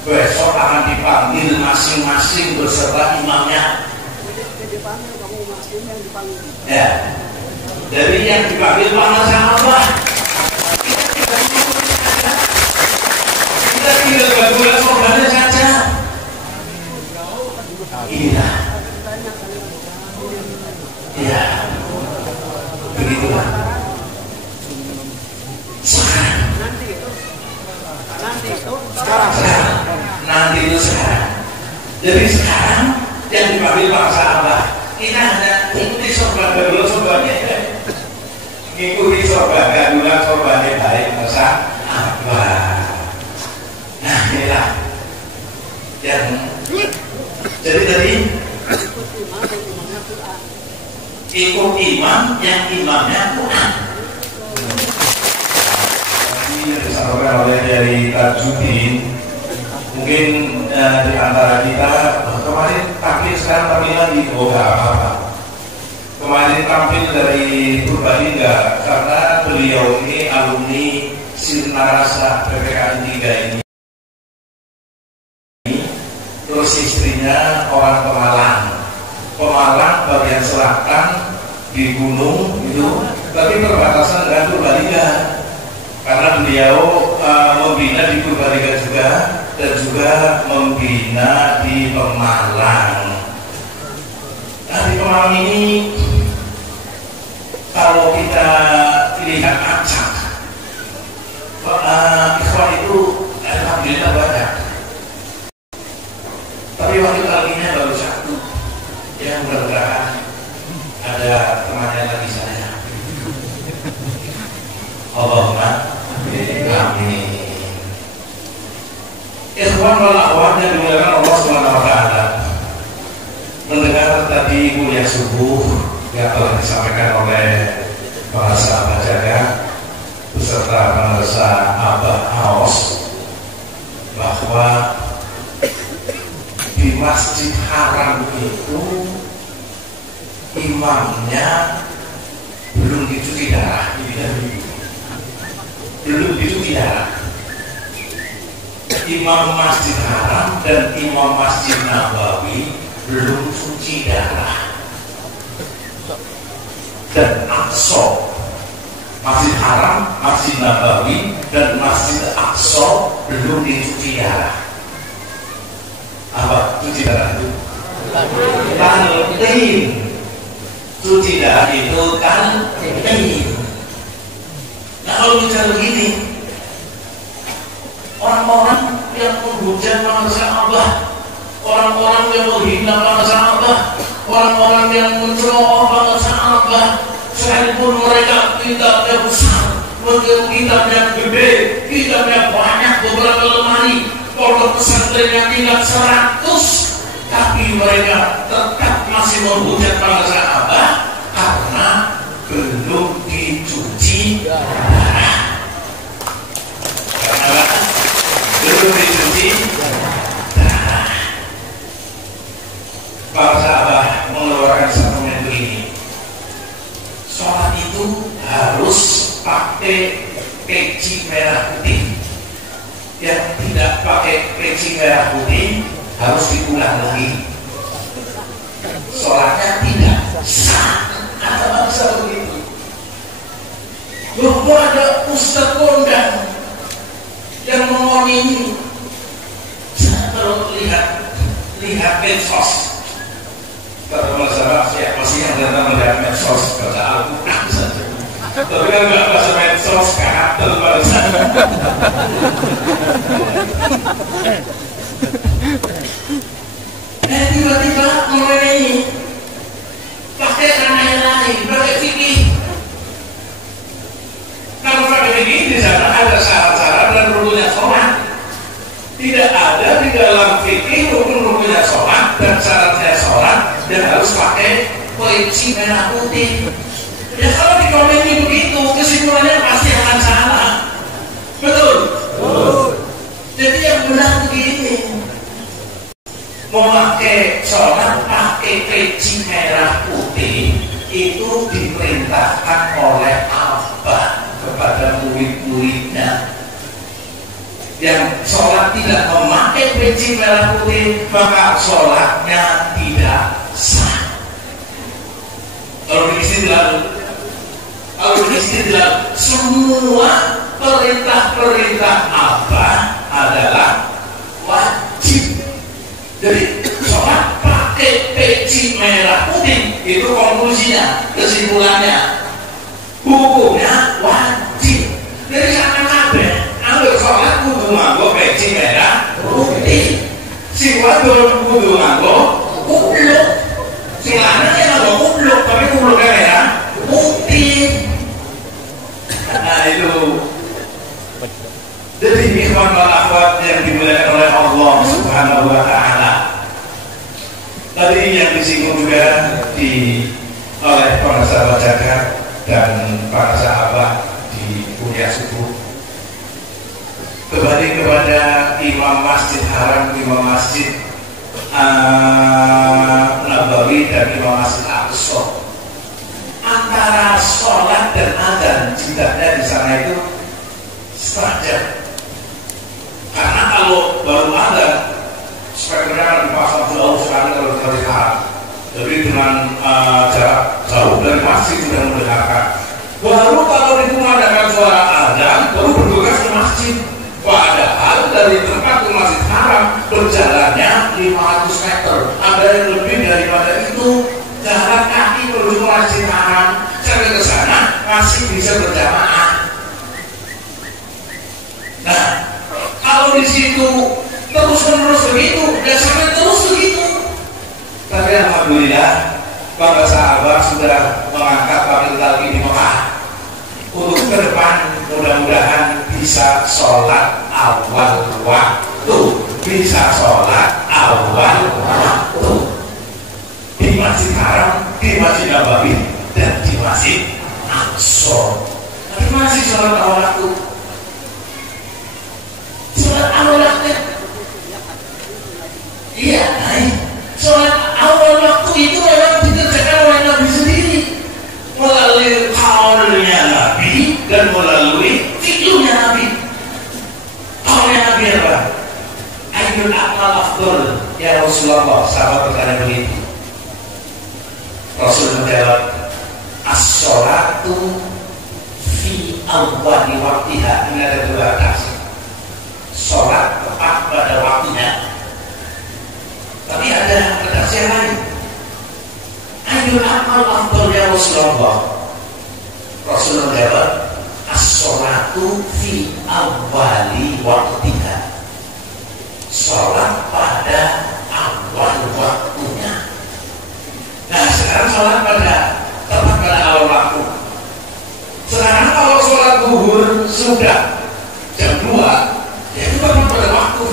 besok akan dipanggil masing-masing beserta imamnya. Ya, dari yang dipanggil para sahabat, kita tinggal berdua sorbannya saja. Iya, iya, begitulah. Sekarang, nanti itu sekarang. Jadi sekarang yang dipanggil para sahabat, kita hanya ikuti sorban dulu sorbannya, ikuti sorban gadulan sorbannya baik masa apa. Nah inilah yang jadi ikut imam yang imamnya Quran. Ini disampaikan oleh dari Tajudin. Mungkin di antara kita kemarin tampil, sekarang tampil lagi, oh nggak apa-apa. Kemarin tampil dari Purbalingga karena beliau ini alumni Sirnarasa PPKN 3 ini. Terus istrinya orang Pemalang bagian selatan di gunung itu, tapi perbatasan dengan Purbalingga. Karena beliau membina di Purbalingga juga dan juga membina di Pemalang. Nah di Pemalang ini kalau kita lihat acak, ikhwan itu alhamdulillah banyak. Tapi wakil laginya baru satu, yang mudah-mudahan ada temannya lagi saya. Allahumma amin. Ikhwan wal akhwat yang dimuliakan Allah Subhanahu wa taala. Mendengar tadi kuliah subuh yang telah disampaikan oleh para sahabat jaga beserta pemirsa Abah Aos bahwa di Masjid Haram itu imamnya belum dicuci darah, belum dicuci darah. Imam Masjid Haram dan Imam Masjid Nabawi belum cuci darah. Dan Aqsa, Masjid Haram, Masjid Nabawi dan Masjid Aqsa belum dicuci darah. Apa cuci darah itu? Talqin. Cuci darah itu talqin. Nah kalau bicara begini, orang-orang yang menghujat para sahabat, orang-orang yang menghina para sahabat, orang-orang yang mencemooh para sahabat, sekalipun mereka kitabnya besar, kitabnya gede, kitabnya banyak, beberapa lemari, pondok pesantrennya tingkat 100, tapi mereka tetap masih menghujat para sahabat karena belum dicuci darah. Karena belum dicuci darah. Para sahabat mengeluarkan statement ini. Sholat itu harus pakai peci merah putih. Yang tidak pakai peci merah putih harus diulang lagi. Sholatnya tidak sah. Atau bisa begitu. Bahwa ada Ustaz Kondang yang mengonini. Saya terus lihat medsos. Kalau masalah siapa sih yang datang melihat medsos, baca Al-Quran saja. Tapi kan nggak baca medsos, karakter bangsa. Tiba-tiba mengenai pakai yang lain, pakai fikih. Kalau pakai fikih di sana ada syarat-syarat dan rukunnya sholat. Tidak ada di dalam fikih rukun-rukunnya sholat dan syaratnya sholat dan harus pakai peci merah putih. Ya kalau dikomeni begitu, kesimpulannya pasti akan salah. Betul? Jadi yang benar begini. Memakai sholat pakai peci merah putih itu diperintahkan oleh Abah kepada murid-muridnya. Yang sholat tidak memakai peci merah putih, maka sholatnya tidak sah. Kalau beristilah semua perintah-perintah Abah adalah wajib. Jadi sholat pakai peci merah putih itu konklusinya, kesimpulannya, hukumnya wajib. Jadi jangan kabeh ambil sholat kudu nganggo peci merah putih. Si wadon kudu nganggo kupluk. Si lanang nganggo kupluk, tapi kupluknya merah putih. Nah itu. Jadi ikhwan wal akhwat yang dimuliakan oleh Allah Subhanahu wa taala. Tadi yang disinggung juga oleh para sahabat jagat dan para sahabat di kuliah subuh. Kembali kepada Imam Masjid Haram, Imam Masjid Nabawi dan Imam Masjid Aqsa. Antara sholat dan azan jidatnya di sana itu setengah jam. Karena kalau baru azan spekernya dipasang jauh sekali kalau dari haram. Jadi dengan jarak jauh dari masjid sudah mendengarkan. Baru kalau dikumandangkan suara azan baru bergegas ke masjid. Padahal dari tempat ke Masjid Haram berjalannya 500 meter. Ada yang lebih daripada itu. Jalan kaki menuju Masjid Haram sampai ke sana masih bisa berjamaah. Nah, kalau di situ terus-menerus begitu, dan sampai terus begitu. Tapi alhamdulillah para sahabat sudah mengangkat tabel talqin di Mekah. Untuk ke depan mudah-mudahan bisa sholat awal waktu, bisa sholat awal waktu. Di Masjid Haram, di Masjid Nabawi, dan di Masjid Aqsa. Tapi masih sholat awal waktu. Sholat awal waktu. Iya, sholat awal waktu itu memang dikerjakan oleh Nabi sendiri melalui kaulnya Nabi dan melalui fi'lunya Nabi. Kaulnya Nabi apa? Ayyul a'mal afdol ya Rasulullah. Sahabat bertanya begitu. Rasul menjawab, as-sholatu fi awwali waktiha. Ini ada dua redaksi. Sholat tepat pada waktunya. Tapi ada redaksi yang lain. Ayyul a'mal afdal ya Rasulullah. Rasul menjawab, as-sholatu fi awwali waktiha. Sholat pada awal waktunya. Nah sekarang sholat tepat pada awal waktu. Sekarang kalau sholat zuhur sudah jam 2, ya itu tepat pada waktu.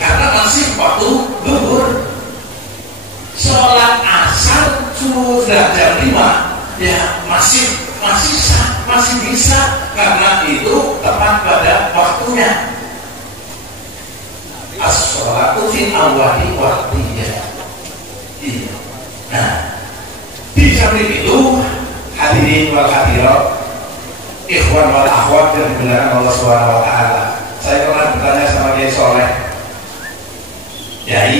Karena masih waktu zuhur. Sholat asar sudah jam 5, ya masih sah, masih bisa karena itu tepat pada waktunya. As-sholatu fi awwali waktiha. Iya. Nah, di samping itu hadirin wal hadirat, ikhwan wal akhwat yang dimuliakan Allah Subhanahu wa taala. Saya pernah bertanya sama Kiai Soleh, Kiai,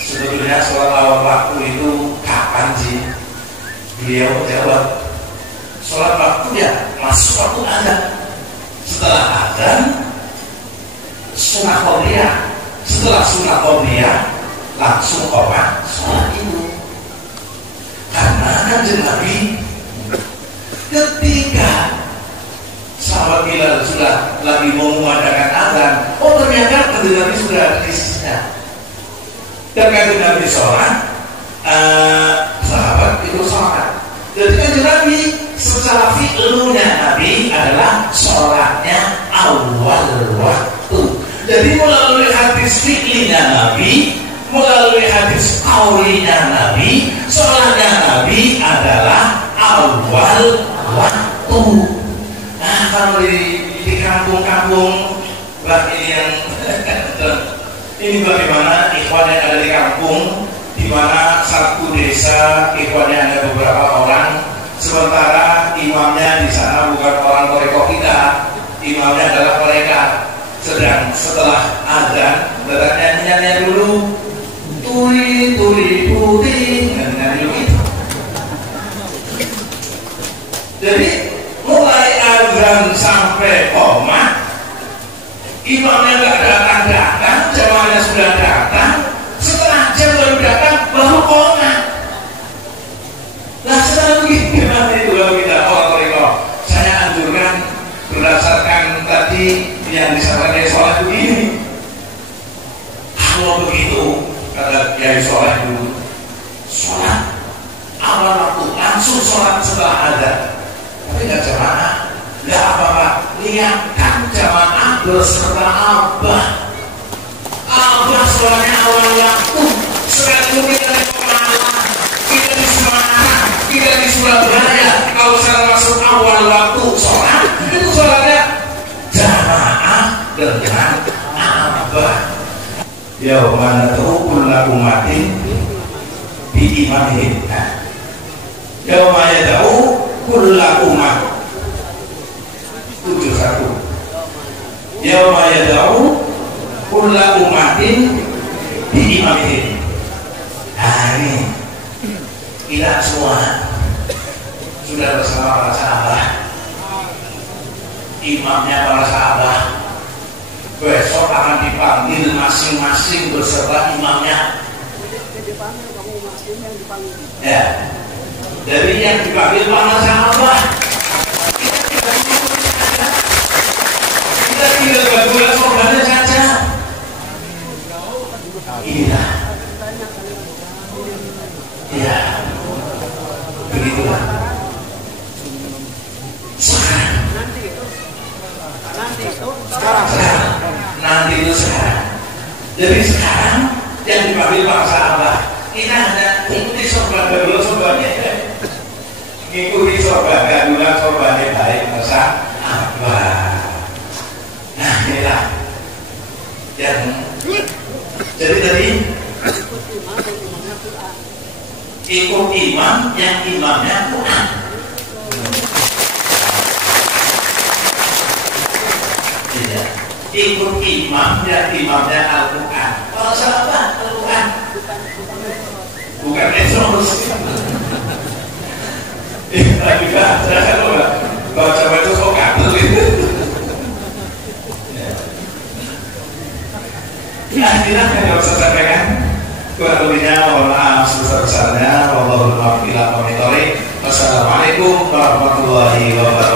sebetulnya sholat awal waktu itu kapan sih? Beliau jawab, sholat waktunya masuk waktu azan. Setelah azan, sunah qabliyah. Setelah sunah qabliyah, langsung qomat sholat itu. Karena kan Nabi ketika sahabat Bilal sudah lagi mau mengadakan azan, oh ternyata Nabi sudah ada di sisinya. Dan kanjeng Nabi sholat, sahabat itu sholat. Jadi kanjeng Nabi secara fi'lunya Nabi adalah sholatnya awal waktu. Jadi melalui hadis fi'linya Nabi, melalui hadis qaulinya Nabi, sholatnya Nabi adalah awal waktu. Nah kalau di kampung-kampung ini yang ini bagaimana ikhwan yang ada di kampung, di mana satu desa ikhwannya ada beberapa orang, sementara imamnya di sana bukan orang Toreko kita, imamnya adalah mereka. Sedang setelah azan nyanyi dulu tuli tuli putih nyanyi itu. Jadi mulai azan sampai qomat, imamnya nggak datang, jamaahnya sudah datang, setengah jam baru datang, baru qomat. Nah setelah begitu gimana itu kalau kita orang-orang, saya anjurkan berdasarkan tadi yang disampaikan sholat begini. Kalau begitu kata Kiai Soleh dulu, sholat awal waktu langsung sholat setelah azan. Tapi nggak jamaah, nggak apa-apa. Lihatkan jamaah beserta abah. Abah sholatnya awal waktu. Sekarang kita di Pemalang, kita di Semarang, kita di Surabaya. Kalau saya masuk awal waktu sholat, itu sholatnya jamaah dengan abah. Yauma nad'u kulla ummatin bi imamihim. Yauma yad'u kulla ummat 71. Yauma yad'u kulla ummatin bi imamihim. Hari kita semua sudah bersama para sahabat, imamnya para sahabat. Besok akan dipanggil masing-masing beserta imamnya. Ya, dari yang dipanggil para sahabat, kita tinggal berdua sorbannya saja. Iya, iya, begitulah. Nanti itu sekarang. Jadi sekarang yang dipanggil para sahabat, kita hanya ikuti sorban dulu, sorbannya ngikuti sorban gadulan, sorbannya baik masa apa. Nah inilah yang jadi tadi ikut imam yang imamnya Quran. Ikut imam dan imamnya Al-Quran. Kalau sahabat Al-Quran bukan etos. Lagi baca itu kok gatel gitu. Nah inilah yang harus saya sampaikan. Kurang lebihnya mohon maaf sebesar-besarnya. Wallahul muwaffiq ila aqwamit thoriq. Wassalamualaikum warahmatullahi wabarakatuh.